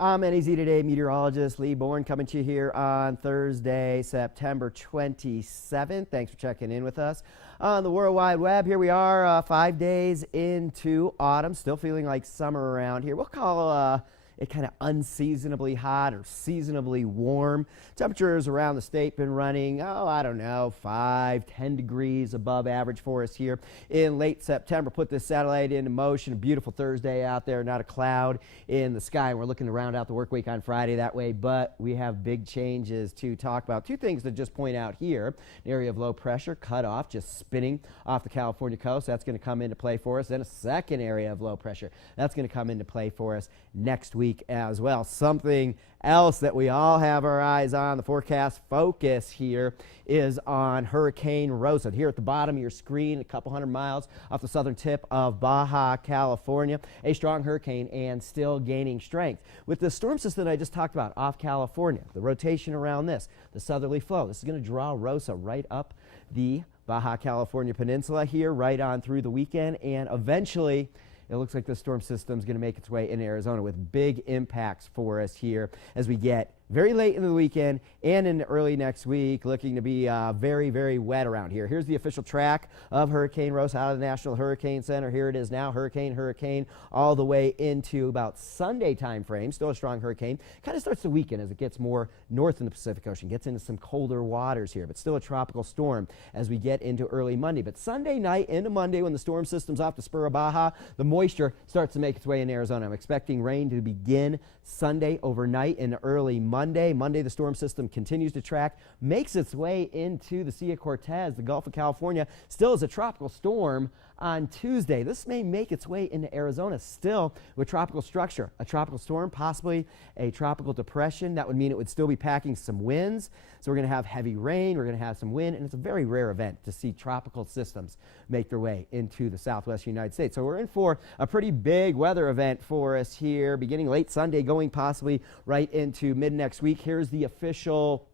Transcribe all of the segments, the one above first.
I'm NAZ Today meteorologist Lee Bourne coming to you here on Thursday, September 27th. Thanks for checking in with us on the World Wide Web. Here we are 5 days into autumn, still feeling like summer around here. We'll call it kind of unseasonably hot or seasonably warm. Temperatures around the state been running, I don't know, 5-10 degrees above average for us here in late September. Put this satellite into motion. A beautiful Thursday out there, not a cloud in the sky. We're looking to round out the work week on Friday that way, but we have big changes to talk about. Two things to just point out here. An area of low pressure cut off, just spinning off the California coast. That's going to come into play for us. Then a second area of low pressure. That's going to come into play for us next week as well. Something else that we all have our eyes on, the forecast focus here is on Hurricane Rosa. Here at the bottom of your screen, a couple hundred miles off the southern tip of Baja, California. A strong hurricane and still gaining strength. With the storm system that I just talked about off California, the rotation around this, the southerly flow, this is going to draw Rosa right up the Baja California peninsula here, right on through the weekend, and eventually it looks like the storm system is going to make its way into Arizona with big impacts for us here as we get very late into the weekend and into early next week, looking to be very, very wet around here. Here's the official track of Hurricane Rosa out of the National Hurricane Center. Here it is now, hurricane, all the way into about Sunday time frame. Still a strong hurricane. Kind of starts the weekend as it gets more north in the Pacific Ocean, gets into some colder waters here, but still a tropical storm as we get into early Monday. But Sunday night into Monday, when the storm system's off the spur of Baja, the moisture starts to make its way in Arizona. I'm expecting rain to begin Sunday overnight and early Monday. Monday, the storm system continues to track, makes its way into the Sea of Cortez, the Gulf of California, still as a tropical storm on Tuesday. This may make its way into Arizona still with tropical structure. A tropical storm, possibly a tropical depression. That would mean it would still be packing some winds. So we're going to have heavy rain, we're going to have some wind, and it's a very rare event to see tropical systems make their way into the southwestern United States. So we're in for a pretty big weather event for us here, beginning late Sunday, going possibly right into mid next week. Here's the official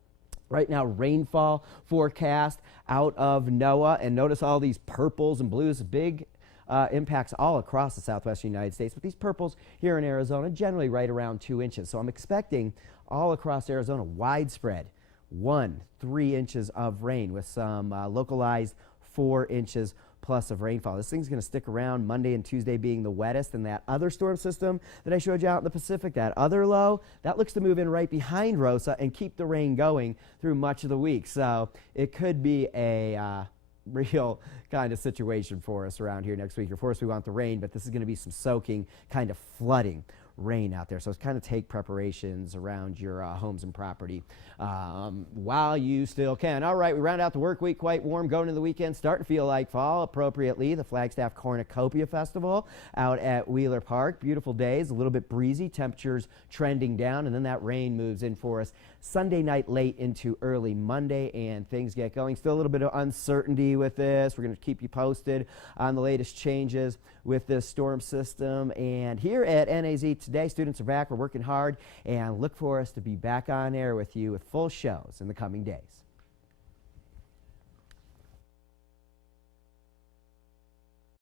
right now rainfall forecast out of NOAA, and notice all these purples and blues, big impacts all across the southwestern United States, but these purples here in Arizona generally right around 2 inches. So I'm expecting all across Arizona widespread 1-3 inches of rain with some localized 4 inches plus of rainfall. This thing's going to stick around, Monday and Tuesday being the wettest, and that other storm system that I showed you out in the Pacific, that other low, that looks to move in right behind Rosa and keep the rain going through much of the week. So it could be a real kind of situation for us around here next week. Of course, we want the rain, but this is going to be some soaking, kind of flooding rain out there. So it's kind of take preparations around your homes and property while you still can. All right, we round out the work week quite warm, going into the weekend, starting to feel like fall appropriately. The Flagstaff Cornucopia Festival out at Wheeler Park. Beautiful days, a little bit breezy, temperatures trending down, and then that rain moves in for us Sunday night late into early Monday, and things get going. Still a little bit of uncertainty with this. We're going to keep you posted on the latest changes with this storm system. And here at NAZ Today, students are back. We're working hard and look for us to be back on air with you with full shows in the coming days.